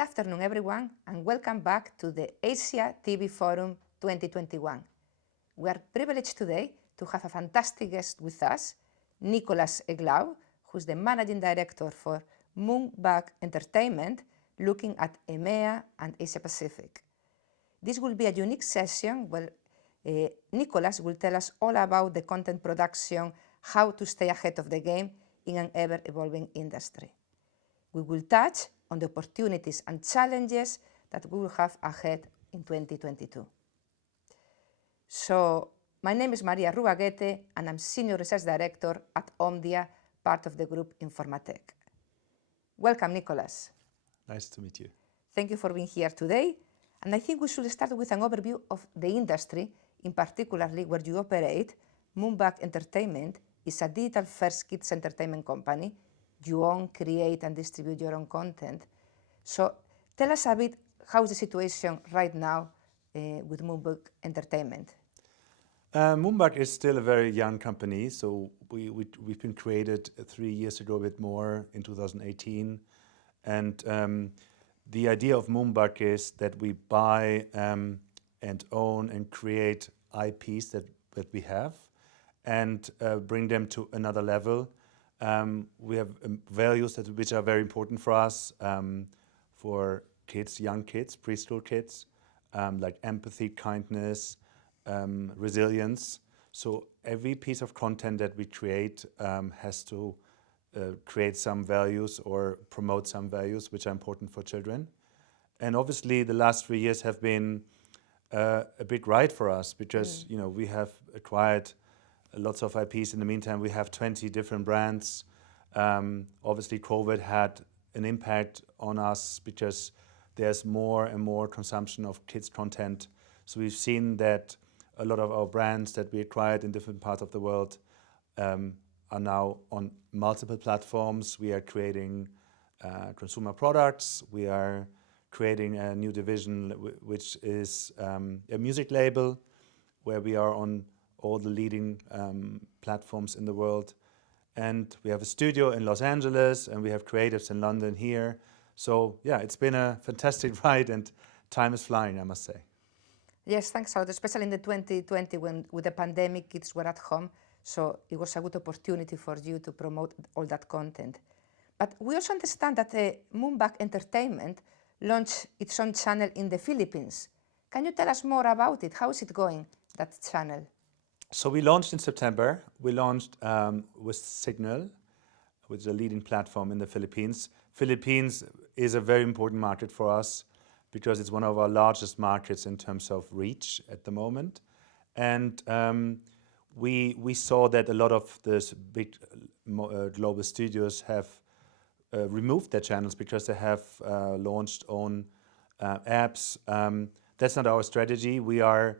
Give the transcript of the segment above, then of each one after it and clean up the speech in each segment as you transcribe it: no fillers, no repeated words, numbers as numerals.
afternoon, everyone, and welcome back to the Asia TV Forum 2021. We are privileged today to have a fantastic guest with us, Nicolas Eglau, who's the Managing Director for Moonbug Entertainment, looking at EMEA and Asia Pacific. This will be a unique session where Nicolas will tell us all about the content production, how to stay ahead of the game in an ever-evolving industry. We will touch on the opportunities and challenges that we will have ahead in 2022. So, my name is Maria Rubaguete, and I'm Senior Research Director at Omdia, part of the group Informatec. Welcome, Nicolas. Nice to meet you. Thank you for being here today. And I think we should start with an overview of the industry, in particularly where you operate. Moonbug Entertainment is a digital-first kids entertainment company. You own, create, and distribute your own content. So tell us a bit, how's the situation right now with Moonbug Entertainment? Moonbug is still a very young company, so we've been created 3 years ago, a bit more, in 2018. And the idea of Moonbug is that we buy and own and create IPs that we have and bring them to another level. We have values which are very important for us, for kids, young kids, preschool kids, like empathy, kindness, resilience. So every piece of content that we create has to create some values or promote some values which are important for children. And obviously the last 3 years have been a big ride for us because we have acquired lots of IPs. In the meantime, we have 20 different brands. Obviously, COVID had an impact on us because there's more and more consumption of kids' content. So we've seen that a lot of our brands that we acquired in different parts of the world are now on multiple platforms. We are creating consumer products. We are creating a new division, which is a music label, where we are on all the leading platforms in the world. And we have a studio in Los Angeles, and we have creatives in London here. So yeah, it's been a fantastic ride, and time is flying, I must say. Yes, thanks a lot, especially in the 2020 when with the pandemic, kids were at home. So it was a good opportunity for you to promote all that content. But we also understand that Moonbug Entertainment launched its own channel in the Philippines. Can you tell us more about it? How is it going, that channel? So we launched in September. We launched with Signal, which is a leading platform in the Philippines. Philippines is a very important market for us because it's one of our largest markets in terms of reach at the moment. And we saw that a lot of these big global studios have removed their channels because they have launched own apps. That's not our strategy. We are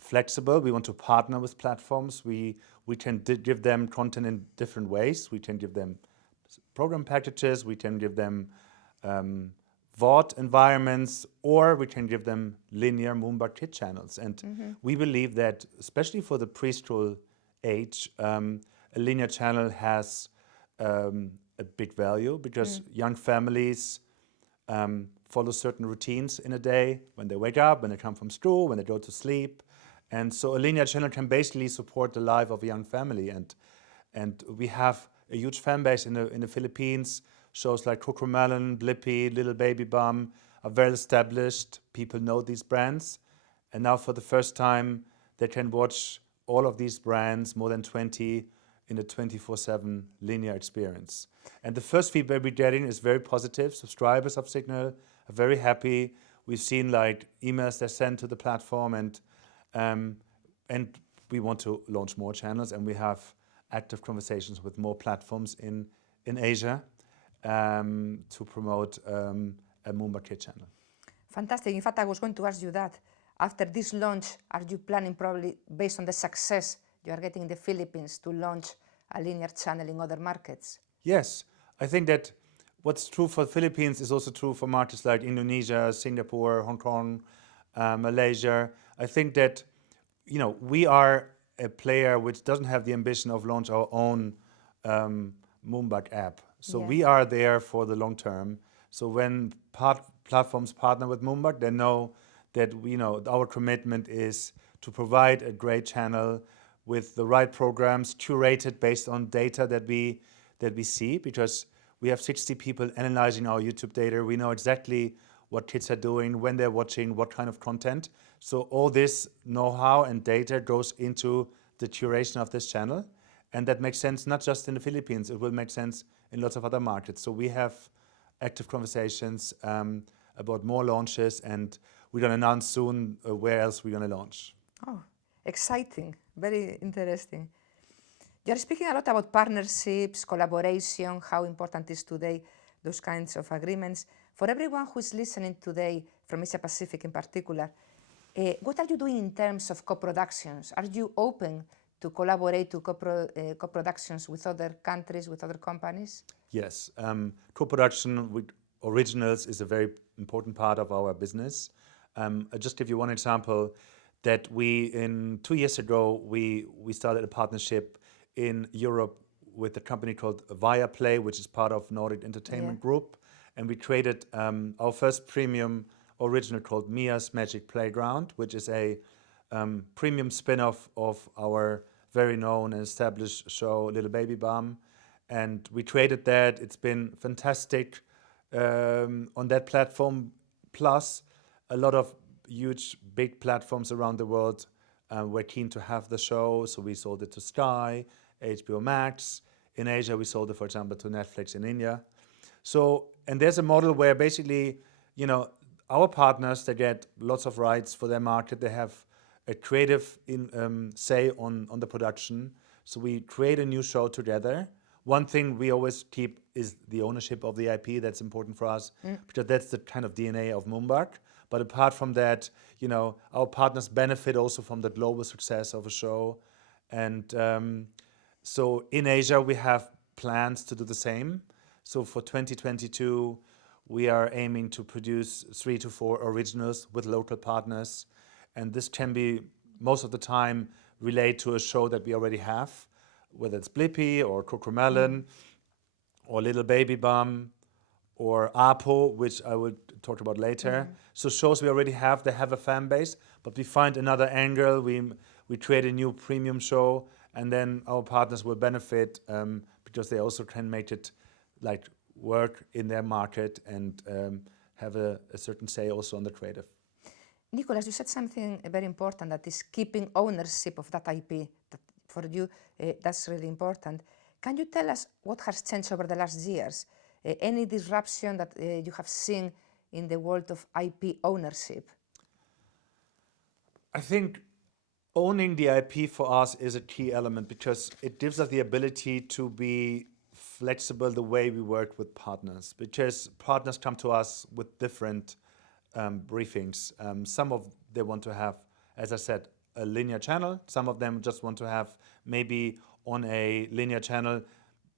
flexible. We want to partner with platforms. We can give them content in different ways. We can give them program packages. We can give them VOD environments, or we can give them linear Moonbug Kid channels. And we believe that, especially for the preschool age, a linear channel has a big value because young families follow certain routines in a day, when they wake up, when they come from school, when they go to sleep. And so a linear channel can basically support the life of a young family. And we have a huge fan base in the Philippines. Shows like CoComelon, Blippi, Little Baby Bum are well established. People know these brands. And now for the first time, they can watch all of these brands, more than 20, in a 24/7 linear experience. And the first feedback we're getting is very positive. Subscribers of Signal are very happy. We've seen like emails they're sent to the platform, and we want to launch more channels, and we have active conversations with more platforms in Asia to promote a Moonbug Kid channel. Fantastic. In fact, I was going to ask you that. After this launch, are you planning, probably based on the success you are getting in the Philippines, to launch a linear channel in other markets? Yes. I think that what's true for the Philippines is also true for markets like Indonesia, Singapore, Hong Kong, Malaysia. I think that we are a player which doesn't have the ambition of launch our own Moonbug app. So we are there for the long term. So when platforms partner with Moonbug, they know that our commitment is to provide a great channel with the right programs curated based on data that we see, because we have 60 people analyzing our YouTube data. We know exactly what kids are doing, when they're watching, what kind of content. So all this know-how and data goes into the curation of this channel. And that makes sense not just in the Philippines, it will make sense in lots of other markets. So we have active conversations about more launches, and we're going to announce soon where else we're going to launch. Oh, exciting, very interesting. You're speaking a lot about partnerships, collaboration, how important is today those kinds of agreements. For everyone who is listening today, from Asia Pacific in particular, what are you doing in terms of co-productions? Are you open to collaborate to co-productions with other countries, with other companies? Yes, co-production with originals is a very important part of our business. I'll just give you one example that 2 years ago, we started a partnership in Europe with a company called Viaplay, which is part of Nordic Entertainment Group. And we created our first premium original called Mia's Magic Playground, which is a premium spin-off of our very known and established show, Little Baby Bum. And we created that. It's been fantastic on that platform. Plus, a lot of huge, big platforms around the world were keen to have the show. So we sold it to Sky, HBO Max. In Asia, we sold it, for example, to Netflix in India. So, and there's a model where basically, our partners, they get lots of rights for their market. They have a creative say on the production. So we create a new show together. One thing we always keep is the ownership of the IP. That's important for us because that's the kind of DNA of Moonbug. But apart from that, our partners benefit also from the global success of a show. And so in Asia, we have plans to do the same. So for 2022, we are aiming to produce 3 to 4 originals with local partners. And this can be, most of the time, relate to a show that we already have, whether it's Blippi or CoComelon or Little Baby Bum or Apo, which I will talk about later. So shows we already have, they have a fan base, but we find another angle. We create a new premium show, and then our partners will benefit because they also can make it work in their market and have a certain say also on the creative. Nicholas, you said something very important, that is keeping ownership of that IP. That for you, that's really important. Can you tell us what has changed over the last years? Any disruption that you have seen in the world of IP ownership? I think owning the IP for us is a key element because it gives us the ability to be flexible the way we work with partners, because partners come to us with different briefings. Some of they want to have, as I said, a linear channel. Some of them just want to have maybe on a linear channel,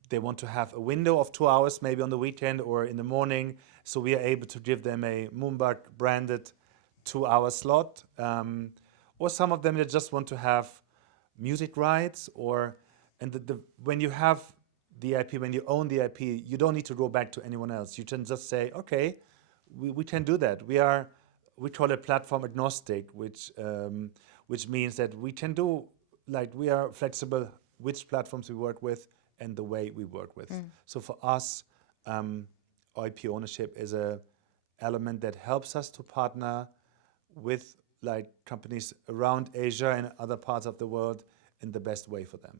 they want to have a window of 2 hours, maybe on the weekend or in the morning. So we are able to give them a Moonbug branded 2-hour slot. Or some of them, they just want to have music rights when you have the IP, when you own the IP, you don't need to go back to anyone else. You can just say, okay, we can do that. We call it platform agnostic, which means that we can do, we are flexible which platforms we work with and the way we work with. So for us, IP ownership is a element that helps us to partner with companies around Asia and other parts of the world in the best way for them.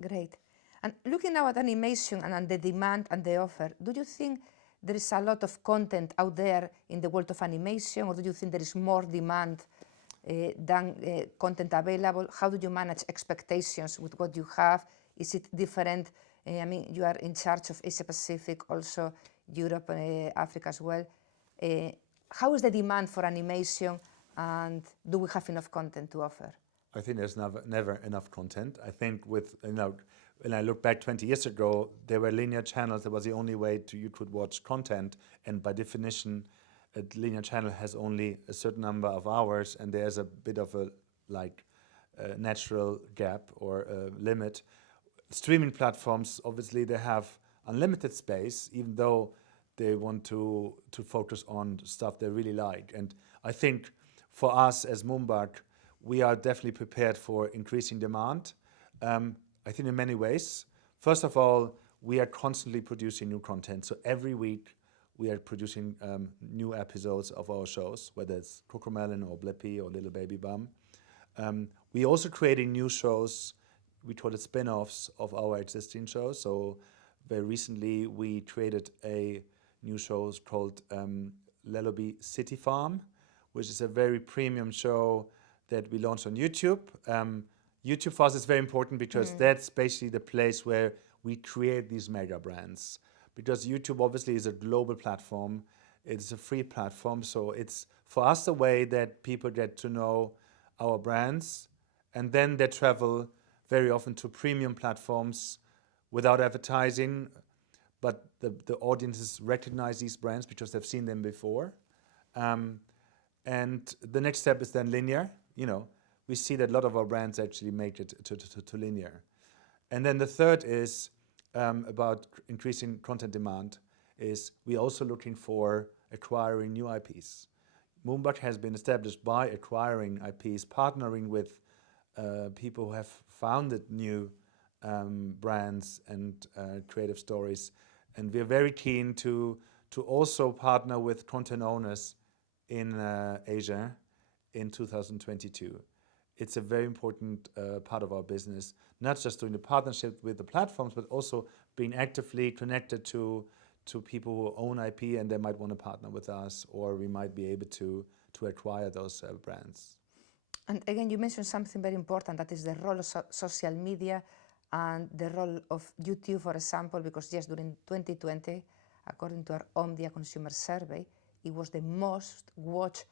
Great. And looking now at animation and the demand and the offer, do you think there is a lot of content out there in the world of animation, or do you think there is more demand than content available? How do you manage expectations with what you have? Is it different? You are in charge of Asia Pacific, also Europe and Africa as well. How is the demand for animation, and do we have enough content to offer? I think there's never enough content. I think when I look back 20 years ago, there were linear channels. That was the only way you could watch content. And by definition, a linear channel has only a certain number of hours, and there's a bit of a natural gap or limit. Streaming platforms, obviously, they have unlimited space, even though they want to focus on stuff they really like. And I think for us as Moonbug, we are definitely prepared for increasing demand. I think in many ways. First of all, we are constantly producing new content. So every week we are producing new episodes of our shows, whether it's Cocomelon or Blippi or Little Baby Bum. We're also creating new shows. We call it spin-offs of our existing shows. So very recently we created a new show called Lellaby City Farm, which is a very premium show that we launched on YouTube. YouTube for us is very important because that's basically the place where we create these mega brands. Because YouTube obviously is a global platform. It's a free platform. So it's for us a way that people get to know our brands, and then they travel very often to premium platforms without advertising, but the audiences recognize these brands because they've seen them before. And the next step is then linear. We see that a lot of our brands actually make it to linear. And then the third is about increasing content demand, is we're also looking for acquiring new IPs. Moonbug has been established by acquiring IPs, partnering with people who have founded new brands and creative stories. And we're very keen to also partner with content owners in Asia in 2022. It's a very important part of our business, not just doing the partnership with the platforms, but also being actively connected to people who own IP and they might want to partner with us, or we might be able to acquire those brands. And again, you mentioned something very important, that is the role of social media and the role of YouTube, for example, because yes, during 2020, according to our Omdia consumer survey, it was the most watched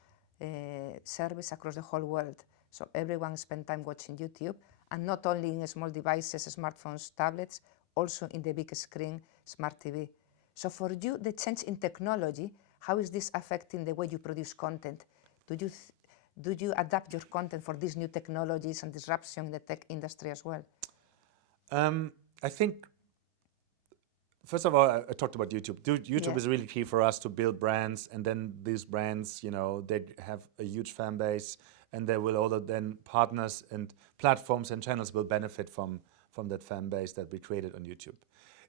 service across the whole world. So everyone spent time watching YouTube, and not only in small devices, smartphones, tablets, also in the big screen, smart TV. So for you, the change in technology, how is this affecting the way you produce content? Do you adapt your content for these new technologies and disruption in the tech industry as well? I think, first of all, I talked about YouTube. YouTube is really key for us to build brands, and then these brands, they have a huge fan base, and they will all then partners and platforms and channels will benefit from that fan base that we created on YouTube.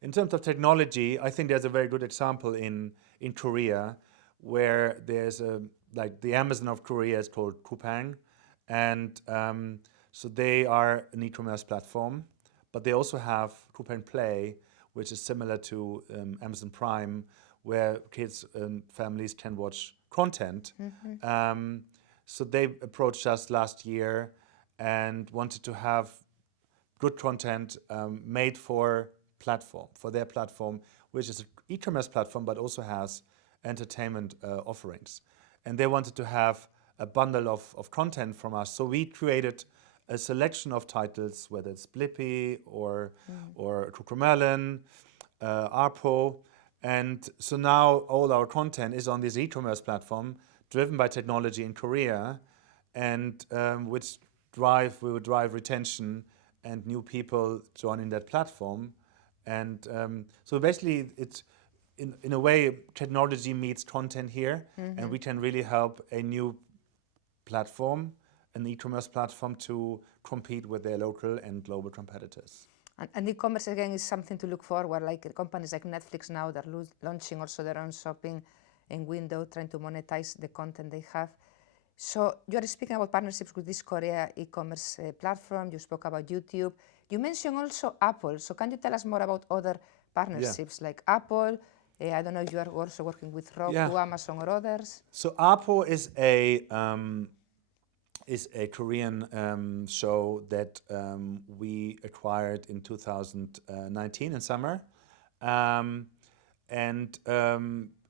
In terms of technology, I think there's a very good example in Korea, where there's the Amazon of Korea is called Coupang, and so they are an e-commerce platform, but they also have Coupang Play, which is similar to Amazon Prime, where kids and families can watch content. So they approached us last year and wanted to have good content made for their platform, which is an e-commerce platform, but also has entertainment offerings. And they wanted to have a bundle of content from us. So we created a selection of titles, whether it's Blippi or Cocomelon, Arpo. And so now all our content is on this e-commerce platform driven by technology in Korea, and which will drive retention and new people joining that platform. And so basically it's, in a way, technology meets content here, and we can really help a new platform, an e-commerce platform, to compete with their local and global competitors. And e-commerce, again, is something to look forward, like companies like Netflix now, they're launching also their own shopping in window, trying to monetize the content they have. So you are speaking about partnerships with this Korea e-commerce platform. You spoke about YouTube. You mentioned also Apple. So can you tell us more about other partnerships like Apple? I don't know if you are also working with Roku, Amazon, or others. So Arpo is a Korean show that we acquired in 2019 in summer, and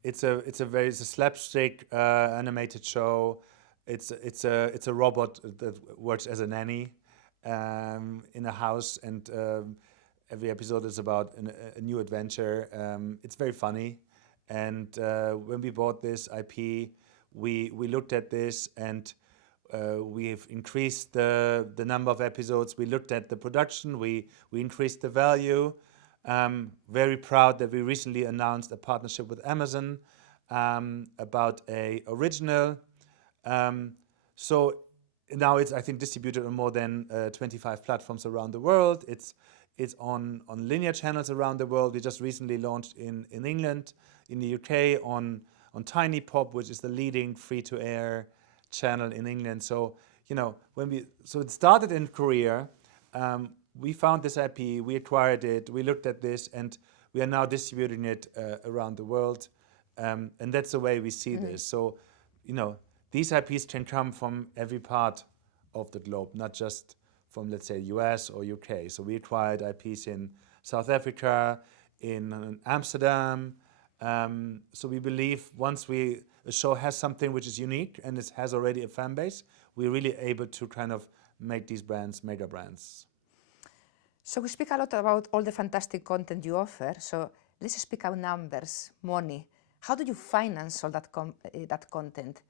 it's a slapstick animated show. It's a robot that works as a nanny in a house, and every episode is about a new adventure. It's very funny, and when we bought this IP, we looked at this, and we've increased the number of episodes. We looked at the production. We increased the value. Very proud that we recently announced a partnership with Amazon about a original. So now it's, I think, distributed on more than 25 platforms around the world. It's on linear channels around the world. We just recently launched in England, in the UK, on Tiny Pop, which is the leading free-to-air channel in England. So it started in Korea. We found this IP, we acquired it, we looked at this, and we are now distributing it around the world. And that's the way we see this. So, these IPs can come from every part of the globe, not just from, let's say, US or UK. So we acquired IPs in South Africa, in Amsterdam. So we believe once a show has something which is unique and it has already a fan base, we're really able to kind of make these brands mega brands. So we speak a lot about all the fantastic content you offer. So let's speak about numbers, money. How do you finance all that content?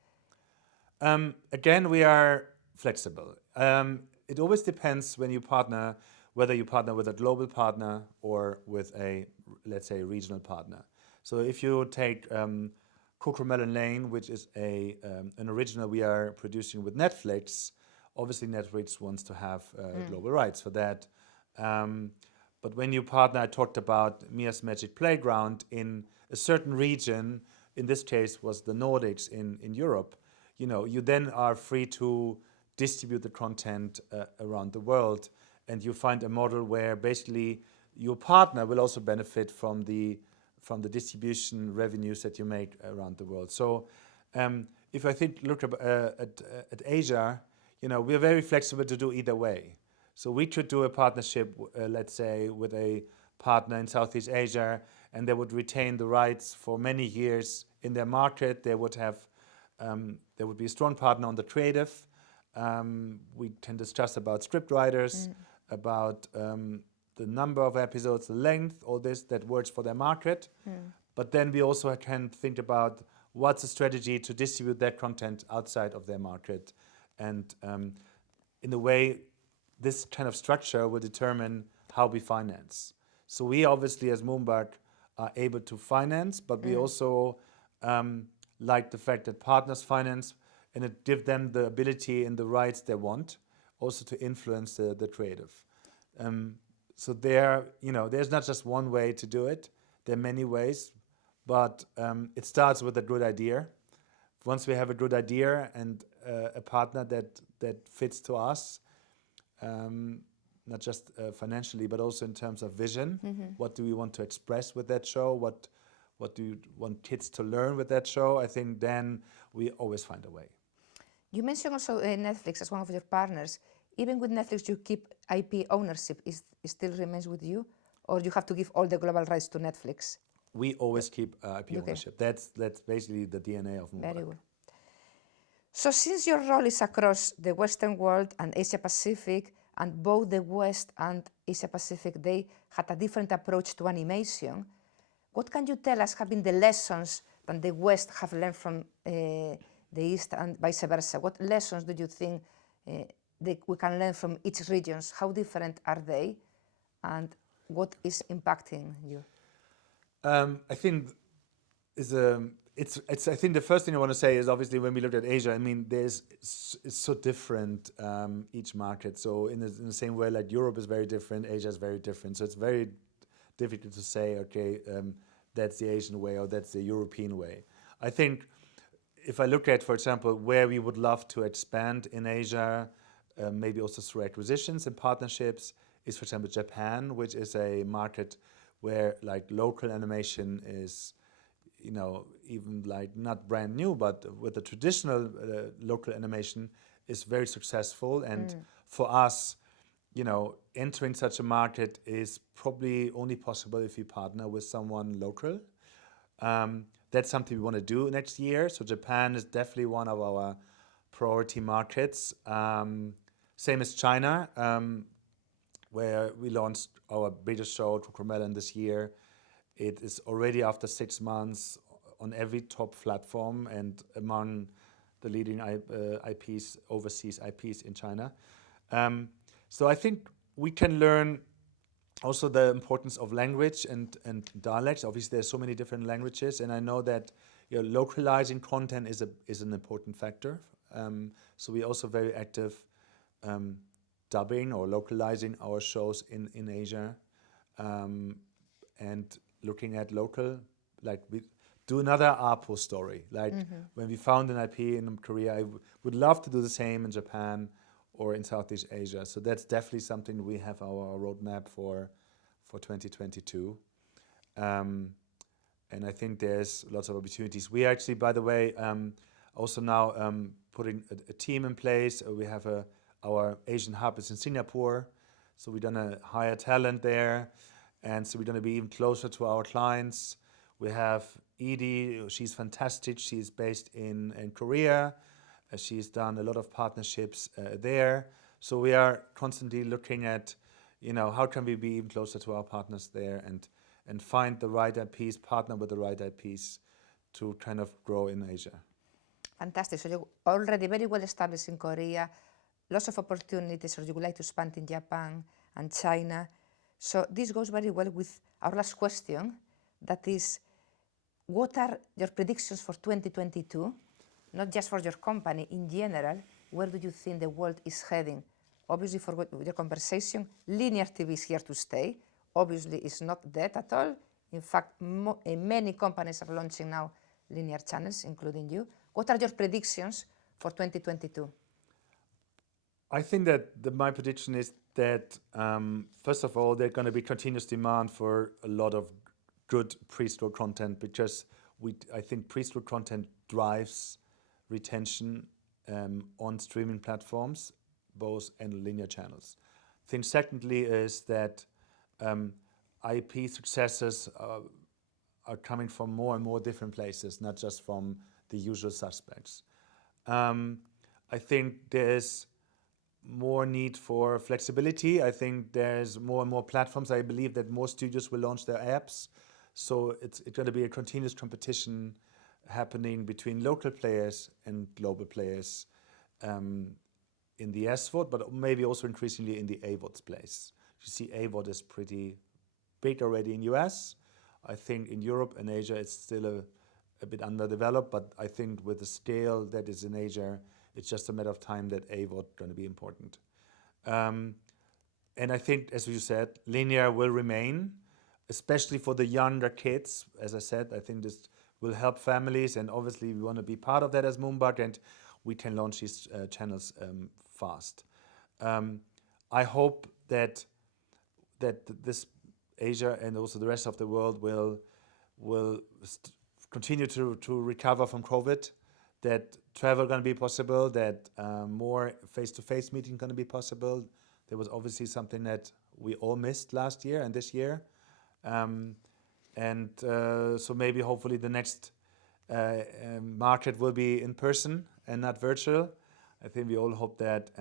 Again, we are flexible. It always depends when you partner, whether you partner with a global partner or with a, let's say, regional partner. So if you take CoComelon Lane, which is an original we are producing with Netflix, obviously Netflix wants to have global rights for that. But when you partner, I talked about Mia's Magic Playground in a certain region, in this case was the Nordics in Europe, you then are free to distribute the content around the world, and you find a model where basically your partner will also benefit from the distribution revenues that you make around the world. So if I look at Asia, we're very flexible to do either way. So we could do a partnership, let's say, with a partner in Southeast Asia, and they would retain the rights for many years in their market. They would have, there would be a strong partner on the creative. We can discuss about script writers, about the number of episodes, the length, all this that works for their market. But then we also can think about what's the strategy to distribute that content outside of their market. And in a way, this kind of structure will determine how we finance. So we obviously, as Moonbug, are able to finance, but we also like the fact that partners finance, and it gives them the ability and the rights they want, also to influence the creative. So there's not just one way to do it. There are many ways, but it starts with a good idea. Once we have a good idea and a partner that fits to us, not just financially, but also in terms of vision. What do we want to express with that show? What do you want kids to learn with that show? I think then we always find a way. You mentioned also Netflix as one of your partners. Even with Netflix, you keep IP ownership. It still remains with you? Or you have to give all the global rights to Netflix? We always keep IP ownership. That's basically the DNA of Moonbug. Very good. So since your role is across the Western world and Asia Pacific, and both the West and Asia Pacific, they had a different approach to animation, what can you tell us have been the lessons that the West have learned from the East and vice versa? What lessons do you think we can learn from each region? How different are they? And what is impacting you? I think I think the first thing I want to say is obviously when we look at Asia, I mean, it's so different each market. So in the same way, like Europe is very different, Asia is very different. So it's very difficult to say, okay, that's the Asian way or that's the European way. I think if I look at, for example, where we would love to expand in Asia, maybe also through acquisitions and partnerships, is for example Japan, which is a market where like local animation is, even like not brand new, but with the traditional local animation is very successful. And for us, entering such a market is probably only possible if you partner with someone local. That's something we want to do next year. So Japan is definitely one of our priority markets. Same as China, where we launched our biggest show, CoComelon, this year. It is already after 6 months on every top platform and among the leading IPs, overseas IPs in China. So I think we can learn Also the importance of language and dialects. Obviously, there's so many different languages, and I know that localizing content is an important factor. So we're also very active dubbing or localizing our shows in Asia, and looking at local, like we do another APO story. Like when we found an IP in Korea, I would love to do the same in Japan or in Southeast Asia. So that's definitely something we have our roadmap for 2022. And I think there's lots of opportunities. We actually, by the way, also now putting a team in place. We have our Asian hub is in Singapore, so we're gonna hire talent there, and so we're gonna be even closer to our clients. We have Edie, she's fantastic. She's based in Korea. She's done a lot of partnerships there. So we are constantly looking at, how can we be even closer to our partners there and find the right IPs, partner with the right IPs to kind of grow in Asia. Fantastic. So you're already very well established in Korea, lots of opportunities, or you would like to expand in Japan and China. So this goes very well with our last question, that is, what are your predictions for 2022? Not just for your company, in general, where do you think the world is heading? Obviously, for your conversation, linear TV is here to stay. Obviously, it's not dead at all. In fact, many companies are launching now linear channels, including you. What are your predictions for 2022? I think that my prediction is that, first of all, there's going to be continuous demand for a lot of good preschool content, because I think preschool content drives retention on streaming platforms, both and linear channels. I think secondly is that IP successes are coming from more and more different places, not just from the usual suspects. I think there's more need for flexibility. I think there's more and more platforms. I believe that more studios will launch their apps. So it's going to be a continuous competition happening between local players and global players in the SVOD, but maybe also increasingly in the AVOD space. You see AVOD is pretty big already in US. I think in Europe and Asia it's still a bit underdeveloped, but I think with the scale that is in Asia, it's just a matter of time that AVOD is going to be important. And I think, as you said, linear will remain, especially for the younger kids. As I said, I think this will help families, and obviously we want to be part of that as Moonbug, and we can launch these channels fast. I hope that this Asia and also the rest of the world will continue to recover from COVID, that travel going to be possible, that more face-to-face meeting going to be possible. There was obviously something that we all missed last year and this year. So maybe hopefully the next market will be in person and not virtual. I think we all hope that.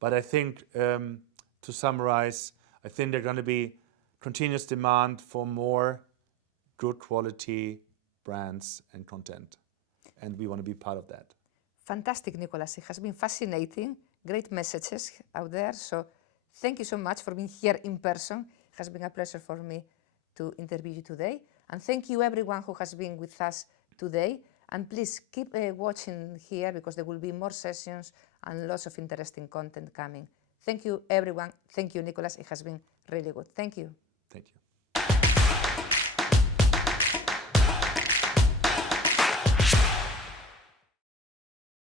But I think to summarize, I think there's going to be continuous demand for more good quality brands and content. And we want to be part of that. Fantastic, Nicholas. It has been fascinating. Great messages out there. So thank you so much for being here in person. It has been a pleasure for me to interview you today. And thank you everyone who has been with us today. And please keep watching here, because there will be more sessions and lots of interesting content coming. Thank you everyone. Thank you, Nicholas. It has been really good. Thank you. Thank you.